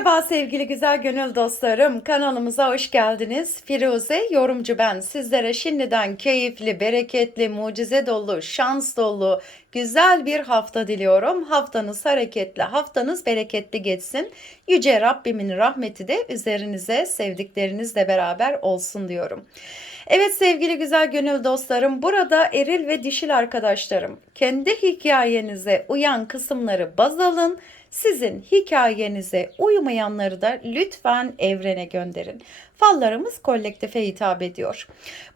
Merhaba sevgili güzel gönül dostlarım. Kanalımıza hoş geldiniz. Firuze yorumcu ben. Sizlere şimdiden keyifli, bereketli, mucize dolu, şans dolu, güzel bir hafta diliyorum. Haftanız hareketli, haftanız bereketli geçsin. Yüce Rabbimin rahmeti de üzerinize sevdiklerinizle beraber olsun diyorum. Evet sevgili güzel gönül dostlarım, burada eril ve dişil arkadaşlarım, kendi hikayenize uyan kısımları baz alın sizin hikayenize uymayanları da lütfen evrene gönderin. Fallarımız kolektife hitap ediyor.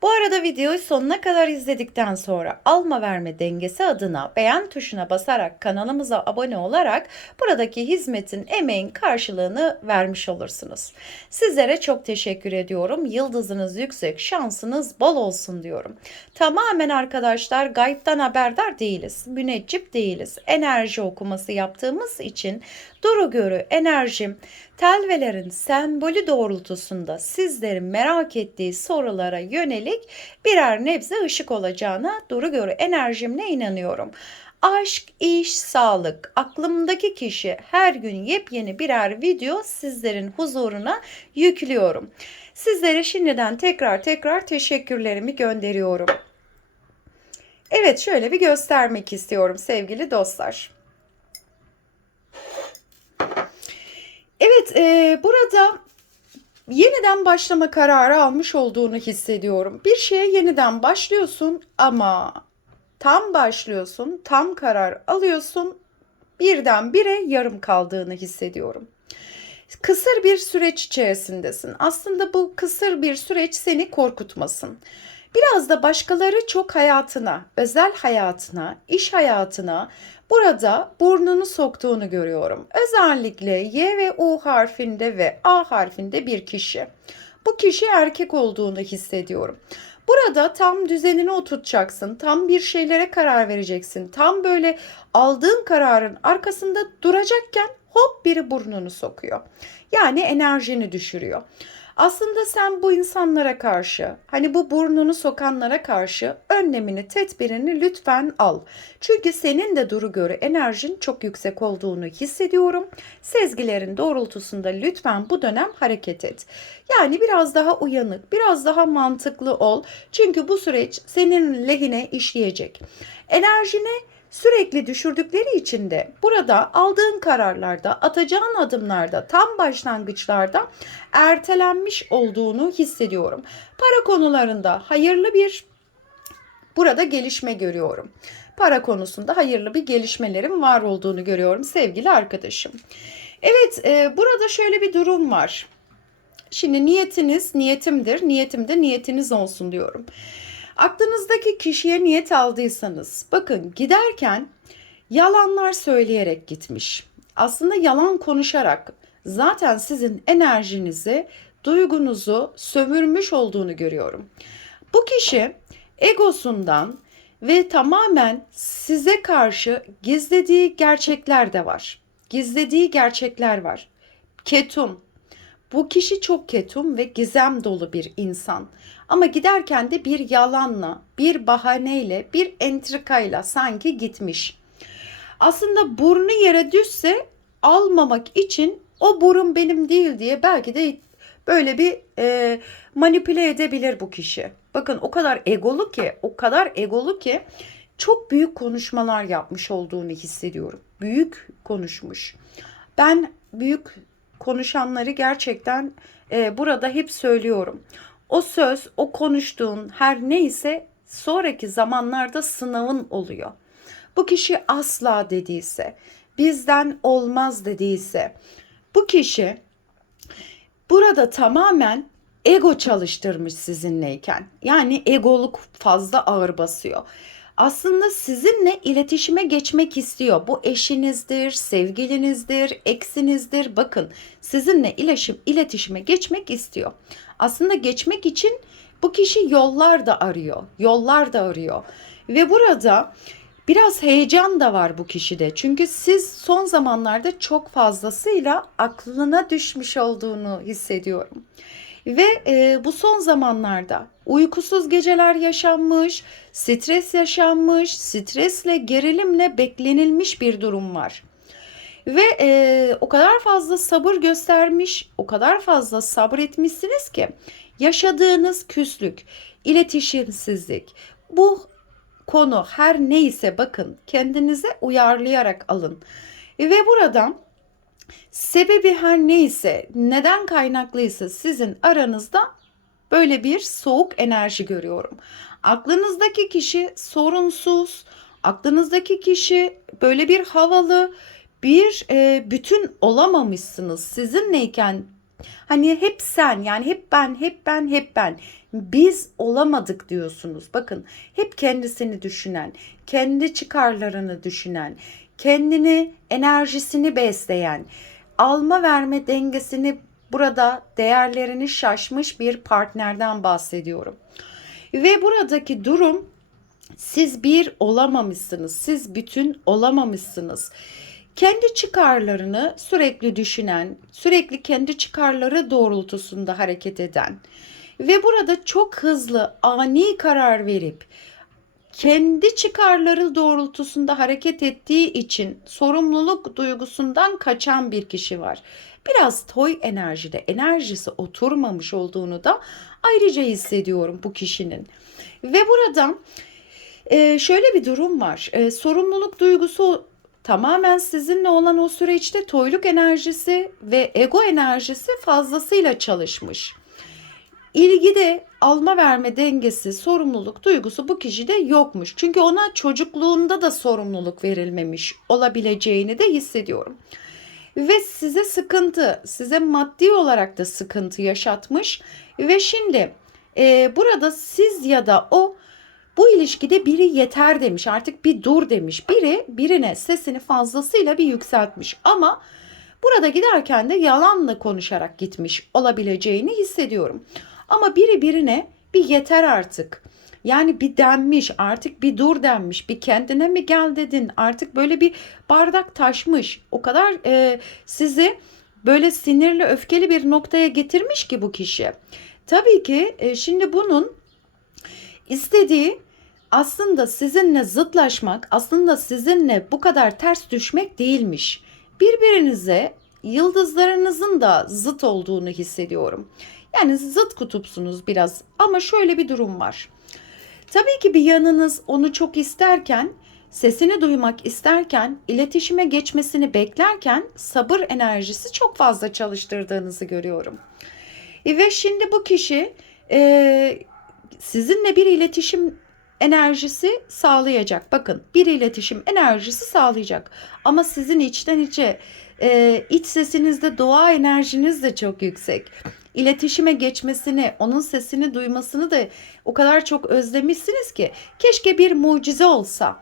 Bu arada videoyu sonuna kadar izledikten sonra alma verme dengesi adına beğen tuşuna basarak kanalımıza abone olarak buradaki hizmetin emeğin karşılığını vermiş olursunuz. Sizlere çok teşekkür ediyorum. Yıldızınız yüksek, şansınız bol olsun diyorum. Tamamen arkadaşlar gaybtan haberdar değiliz. Müneccip değiliz. Enerji okuması yaptığımız için duru görü enerjim telvelerin sembolü doğrultusunda sizlerin merak ettiği sorulara yönelik birer nebze ışık olacağına duru görü enerjimle inanıyorum. Aşk, iş, sağlık, aklımdaki kişi her gün yepyeni birer video sizlerin huzuruna yüklüyorum. Sizlere şimdiden tekrar tekrar teşekkürlerimi gönderiyorum. Evet şöyle bir göstermek istiyorum sevgili dostlar. Evet, e, burada yeniden başlama kararı almış olduğunu hissediyorum. Bir şeye yeniden başlıyorsun ama tam başlıyorsun, tam karar alıyorsun, birdenbire yarım kaldığını hissediyorum. Kısır bir süreç içerisindesin. Aslında bu kısır bir süreç seni korkutmasın. Biraz da başkaları çok hayatına, özel hayatına, iş hayatına burada burnunu soktuğunu görüyorum. Özellikle Y ve U harfinde ve A harfinde bir kişi. Bu kişi erkek olduğunu hissediyorum. Burada tam düzenini oturtacaksın. Tam bir şeylere karar vereceksin. Tam böyle aldığın kararın arkasında duracakken hop biri burnunu sokuyor. Yani enerjini düşürüyor. Aslında sen bu insanlara karşı, hani bu burnunu sokanlara karşı önlemini, tedbirini lütfen al. Çünkü senin de duru göre enerjin çok yüksek olduğunu hissediyorum. Sezgilerin doğrultusunda lütfen bu dönem hareket et. Yani biraz daha uyanık, biraz daha mantıklı ol. Çünkü bu süreç senin lehine işleyecek. Enerjini sürekli düşürdükleri için de burada aldığın kararlarda, atacağın adımlarda, tam başlangıçlarda ertelenmiş olduğunu hissediyorum. Para konularında hayırlı bir burada gelişme görüyorum. Para konusunda hayırlı bir gelişmelerin var olduğunu görüyorum sevgili arkadaşım. Evet, e, burada şöyle bir durum var. Şimdi niyetiniz niyetimdir, niyetim de niyetiniz olsun diyorum. Aklınızdaki kişiye niyet aldıysanız bakın giderken yalanlar söyleyerek gitmiş. Aslında yalan konuşarak zaten sizin enerjinizi, duygunuzu sömürmüş olduğunu görüyorum. Bu kişi egosundan ve tamamen size karşı gizlediği gerçekler de var. Gizlediği gerçekler var. Ketum, bu kişi çok ketum ve gizem dolu bir insan. Ama giderken de bir yalanla, bir bahaneyle, bir entrikayla sanki gitmiş. Aslında burnu yere düşse almamak için o burun benim değil diye belki de böyle bir e, manipüle edebilir bu kişi. Bakın o kadar egolu ki, o kadar egolu ki çok büyük konuşmalar yapmış olduğunu hissediyorum. Büyük konuşmuş. Ben büyük konuşanları gerçekten e, burada hep söylüyorum. O söz, o konuştuğun her neyse sonraki zamanlarda sınavın oluyor. Bu kişi asla dediyse, bizden olmaz dediyse, bu kişi burada tamamen ego çalıştırmış sizinleyken. Yani egoluk fazla ağır basıyor aslında sizinle iletişime geçmek istiyor. Bu eşinizdir, sevgilinizdir, eksinizdir. Bakın sizinle iletişim, iletişime geçmek istiyor. Aslında geçmek için bu kişi yollar da arıyor. Yollar da arıyor. Ve burada biraz heyecan da var bu kişide. Çünkü siz son zamanlarda çok fazlasıyla aklına düşmüş olduğunu hissediyorum. Ve e, bu son zamanlarda uykusuz geceler yaşanmış, stres yaşanmış, stresle, gerilimle beklenilmiş bir durum var. Ve e, o kadar fazla sabır göstermiş, o kadar fazla sabretmişsiniz ki yaşadığınız küslük, iletişimsizlik, bu konu her neyse bakın kendinize uyarlayarak alın. Ve buradan sebebi her neyse, neden kaynaklıysa sizin aranızda böyle bir soğuk enerji görüyorum. Aklınızdaki kişi sorunsuz, aklınızdaki kişi böyle bir havalı, bir e, bütün olamamışsınız. Sizinleyken hani hep sen yani hep ben, hep ben, hep ben. Biz olamadık diyorsunuz. Bakın hep kendisini düşünen, kendi çıkarlarını düşünen, kendini, enerjisini besleyen, alma verme dengesini burada değerlerini şaşmış bir partnerden bahsediyorum. Ve buradaki durum siz bir olamamışsınız. Siz bütün olamamışsınız. Kendi çıkarlarını sürekli düşünen, sürekli kendi çıkarları doğrultusunda hareket eden ve burada çok hızlı ani karar verip kendi çıkarları doğrultusunda hareket ettiği için sorumluluk duygusundan kaçan bir kişi var. Biraz toy enerjide enerjisi oturmamış olduğunu da ayrıca hissediyorum bu kişinin. Ve buradan e, şöyle bir durum var. E, sorumluluk duygusu tamamen sizinle olan o süreçte toyluk enerjisi ve ego enerjisi fazlasıyla çalışmış. İlgide alma verme dengesi, sorumluluk duygusu bu kişide yokmuş. Çünkü ona çocukluğunda da sorumluluk verilmemiş olabileceğini de hissediyorum. Ve size sıkıntı, size maddi olarak da sıkıntı yaşatmış. Ve şimdi e, burada siz ya da o bu ilişkide biri yeter demiş artık bir dur demiş. Biri birine sesini fazlasıyla bir yükseltmiş ama burada giderken de yalanla konuşarak gitmiş olabileceğini hissediyorum. Ama biri birine bir yeter artık. Yani bir denmiş artık bir dur denmiş bir kendine mi gel dedin artık böyle bir bardak taşmış o kadar e, sizi böyle sinirli öfkeli bir noktaya getirmiş ki bu kişi. Tabii ki e, şimdi bunun istediği aslında sizinle zıtlaşmak, aslında sizinle bu kadar ters düşmek değilmiş. Birbirinize yıldızlarınızın da zıt olduğunu hissediyorum. Yani zıt kutupsunuz biraz ama şöyle bir durum var. Tabii ki bir yanınız onu çok isterken, sesini duymak isterken, iletişime geçmesini beklerken sabır enerjisi çok fazla çalıştırdığınızı görüyorum. E ve şimdi bu kişi e, sizinle bir iletişim enerjisi sağlayacak. Bakın bir iletişim enerjisi sağlayacak. Ama sizin içten içe e, iç sesinizde doğa enerjiniz de çok yüksek. İletişime geçmesini, onun sesini duymasını da o kadar çok özlemişsiniz ki keşke bir mucize olsa.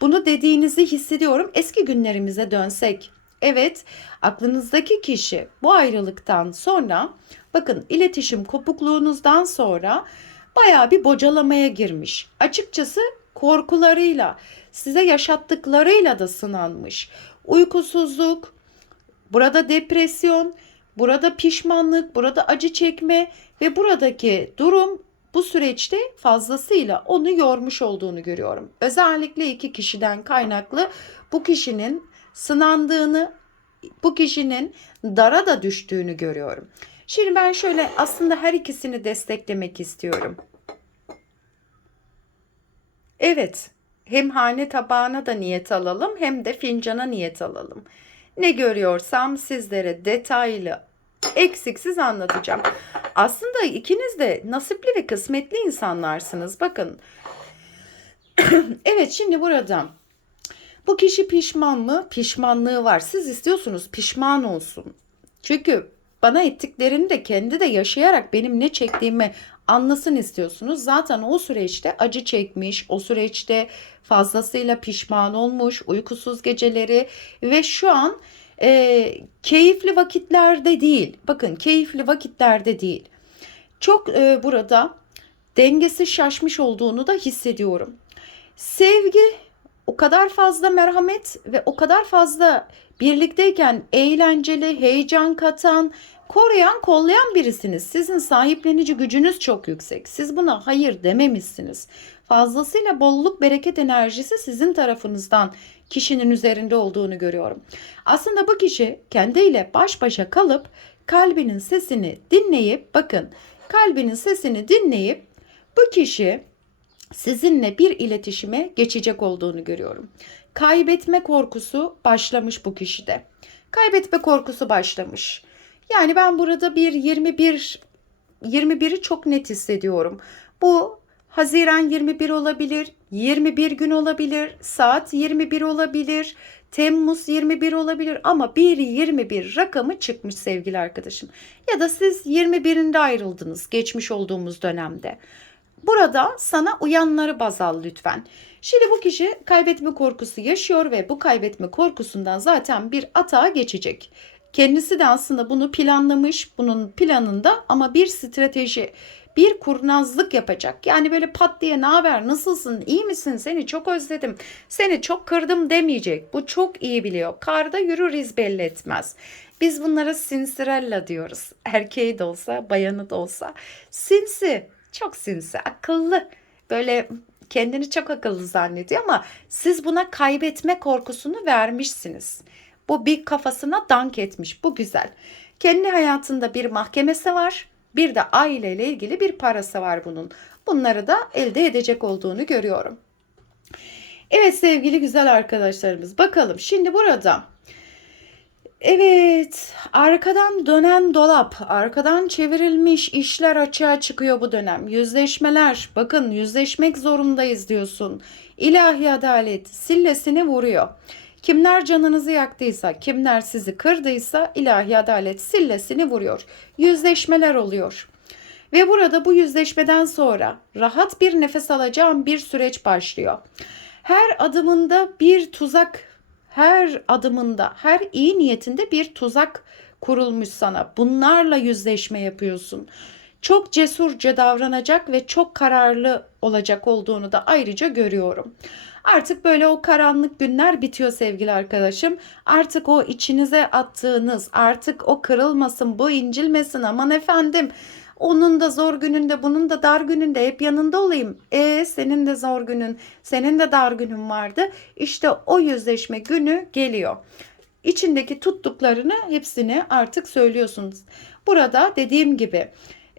Bunu dediğinizi hissediyorum. Eski günlerimize dönsek. Evet, aklınızdaki kişi bu ayrılıktan sonra bakın iletişim kopukluğunuzdan sonra bayağı bir bocalamaya girmiş. Açıkçası korkularıyla, size yaşattıklarıyla da sınanmış. Uykusuzluk, burada depresyon, burada pişmanlık, burada acı çekme ve buradaki durum bu süreçte fazlasıyla onu yormuş olduğunu görüyorum. Özellikle iki kişiden kaynaklı bu kişinin sınandığını, bu kişinin dara da düştüğünü görüyorum. Şimdi ben şöyle aslında her ikisini desteklemek istiyorum. Evet, hem hane tabağına da niyet alalım hem de fincana niyet alalım. Ne görüyorsam sizlere detaylı, eksiksiz anlatacağım. Aslında ikiniz de nasipli ve kısmetli insanlarsınız. Bakın. evet şimdi burada bu kişi pişman mı? Pişmanlığı var. Siz istiyorsunuz pişman olsun. Çünkü bana ettiklerini de kendi de yaşayarak benim ne çektiğimi anlasın istiyorsunuz. Zaten o süreçte acı çekmiş, o süreçte fazlasıyla pişman olmuş, uykusuz geceleri ve şu an e, keyifli vakitlerde değil. Bakın keyifli vakitlerde değil. Çok e, burada dengesi şaşmış olduğunu da hissediyorum. Sevgi o kadar fazla merhamet ve o kadar fazla birlikteyken eğlenceli, heyecan katan, koruyan, kollayan birisiniz. Sizin sahiplenici gücünüz çok yüksek. Siz buna hayır dememişsiniz. Fazlasıyla bolluk, bereket enerjisi sizin tarafınızdan kişinin üzerinde olduğunu görüyorum. Aslında bu kişi kendiyle baş başa kalıp kalbinin sesini dinleyip bakın kalbinin sesini dinleyip bu kişi sizinle bir iletişime geçecek olduğunu görüyorum. Kaybetme korkusu başlamış bu kişide. Kaybetme korkusu başlamış. Yani ben burada bir 21 21'i çok net hissediyorum. Bu Haziran 21 olabilir, 21 gün olabilir, saat 21 olabilir, Temmuz 21 olabilir ama 1-21 rakamı çıkmış sevgili arkadaşım. Ya da siz 21'inde ayrıldınız geçmiş olduğumuz dönemde. Burada sana uyanları baz al lütfen. Şimdi bu kişi kaybetme korkusu yaşıyor ve bu kaybetme korkusundan zaten bir atağa geçecek. Kendisi de aslında bunu planlamış, bunun planında ama bir strateji, bir kurnazlık yapacak. Yani böyle pat diye ne haber, nasılsın, iyi misin, seni çok özledim, seni çok kırdım demeyecek. Bu çok iyi biliyor. Karda yürür iz belli etmez. Biz bunlara sinsirella diyoruz. Erkeği de olsa, bayanı da olsa. Sinsi, çok sinsi, akıllı. Böyle kendini çok akıllı zannediyor ama siz buna kaybetme korkusunu vermişsiniz. Bu bir kafasına dank etmiş. Bu güzel. Kendi hayatında bir mahkemesi var. Bir de aileyle ilgili bir parası var bunun. Bunları da elde edecek olduğunu görüyorum. Evet sevgili güzel arkadaşlarımız bakalım şimdi burada Evet, arkadan dönen dolap, arkadan çevrilmiş işler açığa çıkıyor bu dönem. Yüzleşmeler, bakın yüzleşmek zorundayız diyorsun. İlahi adalet sillesini vuruyor. Kimler canınızı yaktıysa, kimler sizi kırdıysa ilahi adalet sillesini vuruyor. Yüzleşmeler oluyor. Ve burada bu yüzleşmeden sonra rahat bir nefes alacağım bir süreç başlıyor. Her adımında bir tuzak, her adımında, her iyi niyetinde bir tuzak kurulmuş sana. Bunlarla yüzleşme yapıyorsun. Çok cesurca davranacak ve çok kararlı olacak olduğunu da ayrıca görüyorum. Artık böyle o karanlık günler bitiyor sevgili arkadaşım. Artık o içinize attığınız, artık o kırılmasın, bu incilmesin aman efendim. Onun da zor gününde, bunun da dar gününde hep yanında olayım. E senin de zor günün, senin de dar günün vardı. İşte o yüzleşme günü geliyor. İçindeki tuttuklarını hepsini artık söylüyorsunuz. Burada dediğim gibi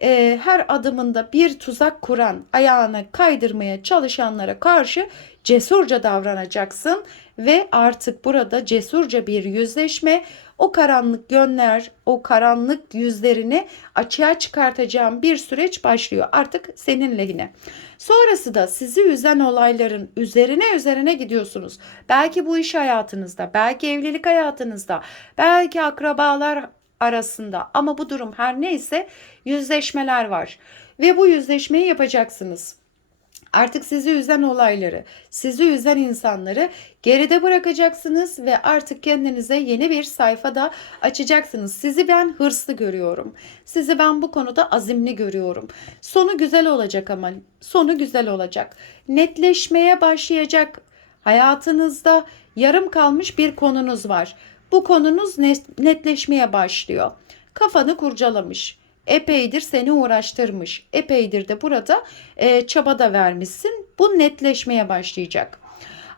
e, her adımında bir tuzak kuran, ayağını kaydırmaya çalışanlara karşı cesurca davranacaksın ve artık burada cesurca bir yüzleşme, o karanlık yönler, o karanlık yüzlerini açığa çıkartacağım bir süreç başlıyor artık senin lehine. Sonrası da sizi üzen olayların üzerine üzerine gidiyorsunuz. Belki bu iş hayatınızda, belki evlilik hayatınızda, belki akrabalar arasında ama bu durum her neyse yüzleşmeler var ve bu yüzleşmeyi yapacaksınız. Artık sizi üzen olayları, sizi üzen insanları geride bırakacaksınız ve artık kendinize yeni bir sayfada açacaksınız. Sizi ben hırslı görüyorum. Sizi ben bu konuda azimli görüyorum. Sonu güzel olacak ama sonu güzel olacak. Netleşmeye başlayacak. Hayatınızda yarım kalmış bir konunuz var. Bu konunuz netleşmeye başlıyor. Kafanı kurcalamış epeydir seni uğraştırmış. Epeydir de burada e, çaba da vermişsin. Bu netleşmeye başlayacak.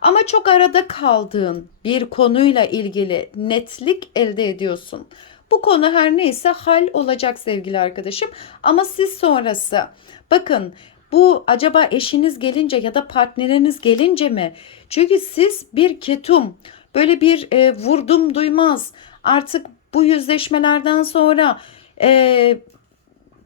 Ama çok arada kaldığın bir konuyla ilgili netlik elde ediyorsun. Bu konu her neyse hal olacak sevgili arkadaşım. Ama siz sonrası bakın bu acaba eşiniz gelince ya da partneriniz gelince mi? Çünkü siz bir ketum böyle bir e, vurdum duymaz artık bu yüzleşmelerden sonra e,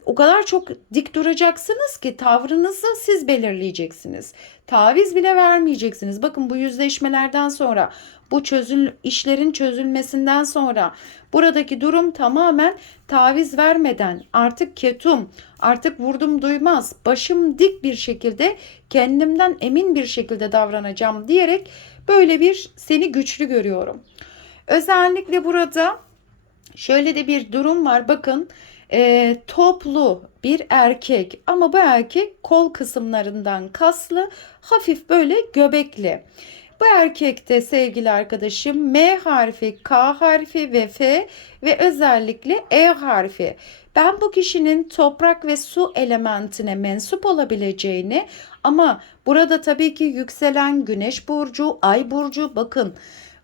o kadar çok dik duracaksınız ki tavrınızı siz belirleyeceksiniz. Taviz bile vermeyeceksiniz. Bakın bu yüzleşmelerden sonra bu çözül işlerin çözülmesinden sonra buradaki durum tamamen taviz vermeden artık ketum, artık vurdum duymaz, başım dik bir şekilde kendimden emin bir şekilde davranacağım diyerek böyle bir seni güçlü görüyorum. Özellikle burada şöyle de bir durum var. Bakın e, toplu bir erkek ama bu erkek kol kısımlarından kaslı hafif böyle göbekli. Bu erkekte sevgili arkadaşım M harfi, K harfi ve F ve özellikle E harfi. Ben bu kişinin toprak ve su elementine mensup olabileceğini Ama burada tabii ki yükselen güneş burcu, ay burcu bakın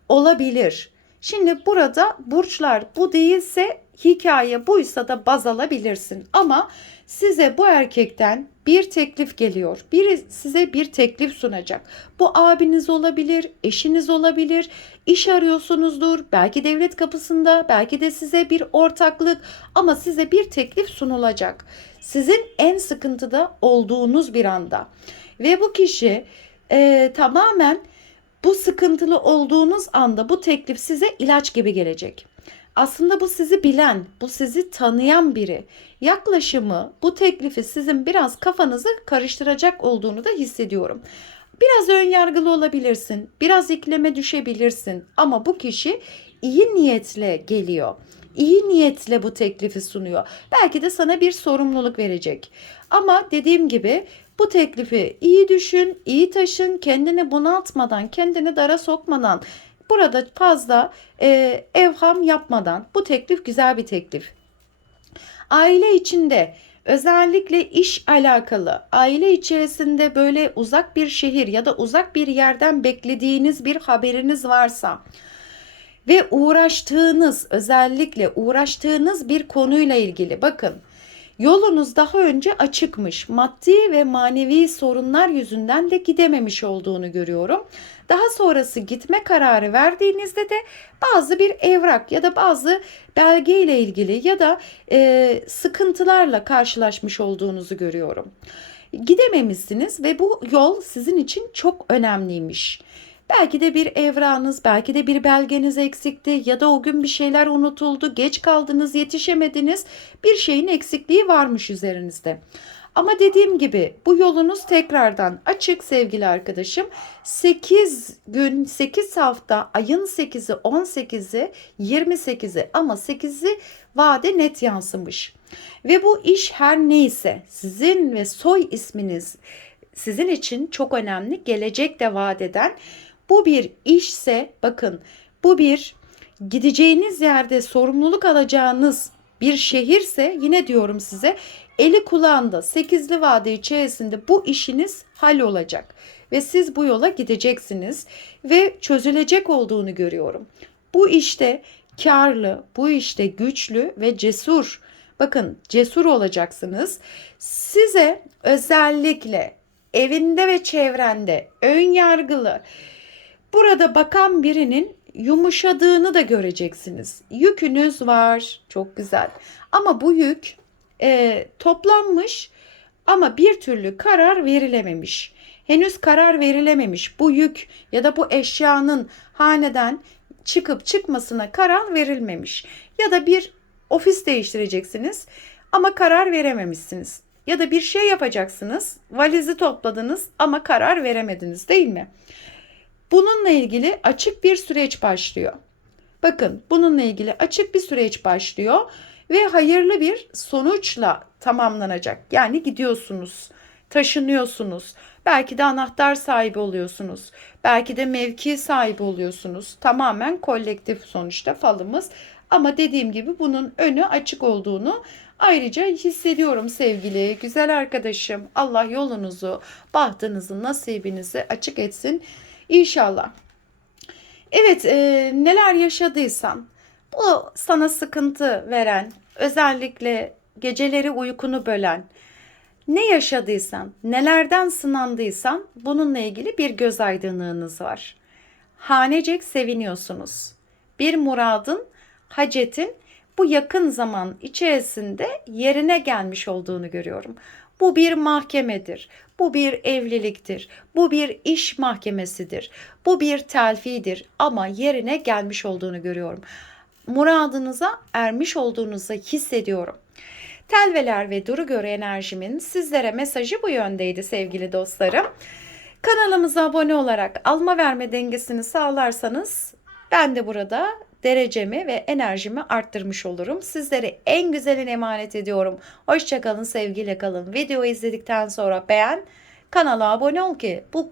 olabilir. Şimdi burada burçlar bu değilse hikaye buysa da baz alabilirsin. Ama size bu erkekten bir teklif geliyor. Biri size bir teklif sunacak. Bu abiniz olabilir, eşiniz olabilir, iş arıyorsunuzdur. Belki devlet kapısında, belki de size bir ortaklık ama size bir teklif sunulacak. Sizin en sıkıntıda olduğunuz bir anda. Ve bu kişi e, tamamen bu sıkıntılı olduğunuz anda bu teklif size ilaç gibi gelecek. Aslında bu sizi bilen, bu sizi tanıyan biri. Yaklaşımı bu teklifi sizin biraz kafanızı karıştıracak olduğunu da hissediyorum. Biraz ön yargılı olabilirsin, biraz ikleme düşebilirsin ama bu kişi iyi niyetle geliyor. İyi niyetle bu teklifi sunuyor. Belki de sana bir sorumluluk verecek. Ama dediğim gibi bu teklifi iyi düşün, iyi taşın, kendini bunaltmadan, kendini dara sokmadan, burada fazla e, evham yapmadan. Bu teklif güzel bir teklif. Aile içinde özellikle iş alakalı, aile içerisinde böyle uzak bir şehir ya da uzak bir yerden beklediğiniz bir haberiniz varsa ve uğraştığınız özellikle uğraştığınız bir konuyla ilgili bakın Yolunuz daha önce açıkmış. Maddi ve manevi sorunlar yüzünden de gidememiş olduğunu görüyorum. Daha sonrası gitme kararı verdiğinizde de bazı bir evrak ya da bazı belge ile ilgili ya da e, sıkıntılarla karşılaşmış olduğunuzu görüyorum. Gidememişsiniz ve bu yol sizin için çok önemliymiş. Belki de bir evranız, belki de bir belgeniz eksikti ya da o gün bir şeyler unutuldu, geç kaldınız, yetişemediniz. Bir şeyin eksikliği varmış üzerinizde. Ama dediğim gibi bu yolunuz tekrardan açık sevgili arkadaşım. 8 gün, 8 hafta, ayın 8'i, 18'i, 28'i ama 8'i vade net yansımış. Ve bu iş her neyse sizin ve soy isminiz sizin için çok önemli. Gelecek de vaat eden bu bir işse bakın bu bir gideceğiniz yerde sorumluluk alacağınız bir şehirse yine diyorum size eli kulağında 8'li vade içerisinde bu işiniz hal olacak ve siz bu yola gideceksiniz ve çözülecek olduğunu görüyorum. Bu işte karlı, bu işte güçlü ve cesur. Bakın cesur olacaksınız. Size özellikle evinde ve çevrende ön yargılı, Burada bakan birinin yumuşadığını da göreceksiniz. Yükünüz var. Çok güzel. Ama bu yük e, toplanmış ama bir türlü karar verilememiş. Henüz karar verilememiş. Bu yük ya da bu eşyanın haneden çıkıp çıkmasına karar verilmemiş. Ya da bir ofis değiştireceksiniz ama karar verememişsiniz. Ya da bir şey yapacaksınız, valizi topladınız ama karar veremediniz değil mi? Bununla ilgili açık bir süreç başlıyor. Bakın bununla ilgili açık bir süreç başlıyor ve hayırlı bir sonuçla tamamlanacak. Yani gidiyorsunuz, taşınıyorsunuz. Belki de anahtar sahibi oluyorsunuz. Belki de mevki sahibi oluyorsunuz. Tamamen kolektif sonuçta falımız. Ama dediğim gibi bunun önü açık olduğunu ayrıca hissediyorum sevgili güzel arkadaşım. Allah yolunuzu, bahtınızı, nasibinizi açık etsin. İnşallah. Evet e, neler yaşadıysan bu sana sıkıntı veren özellikle geceleri uykunu bölen ne yaşadıysan nelerden sınandıysan bununla ilgili bir göz aydınlığınız var. Hanecek seviniyorsunuz. Bir muradın, hacetin bu yakın zaman içerisinde yerine gelmiş olduğunu görüyorum. Bu bir mahkemedir. Bu bir evliliktir. Bu bir iş mahkemesidir. Bu bir telfidir ama yerine gelmiş olduğunu görüyorum. Muradınıza ermiş olduğunuzu hissediyorum. Telveler ve duru göre enerjimin sizlere mesajı bu yöndeydi sevgili dostlarım. Kanalımıza abone olarak alma verme dengesini sağlarsanız ben de burada derecemi ve enerjimi arttırmış olurum. Sizleri en güzelin emanet ediyorum. Hoşçakalın, sevgiyle kalın. Videoyu izledikten sonra beğen, kanala abone ol ki bu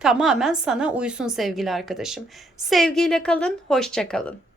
tamamen sana uysun sevgili arkadaşım. Sevgiyle kalın, hoşçakalın.